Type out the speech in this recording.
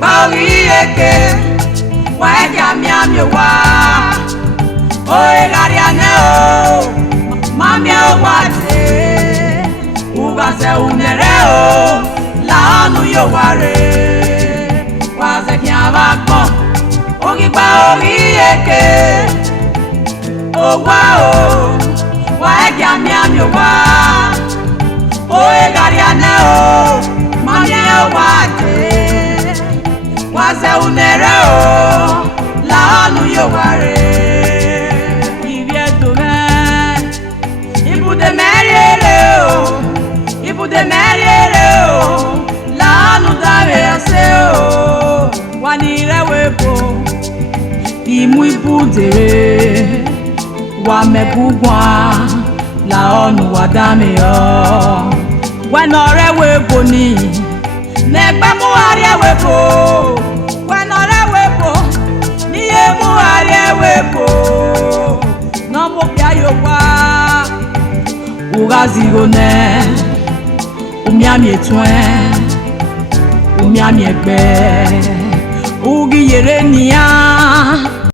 Baurieke, Waja Miami wa, Oe Garianeo, Mamia Wate, Ugase Unereo, Laanu Yoware, Waze Kiavakon, Ogi Baurieke, O Wao, Waja Miami wa, Oe Garianeo, Mamia Wate. Waze unereo laanu yoware ivieto me ibude merere o laanu dare aseo wanire wepo imu ibude wa mebugwa la onu wadame o wanore wepo ni negba mu aria wepo wanore wepo niye mu aria wepo no mo bia yo wa ugazigone umiami etwen umiami egbe ugi yere niya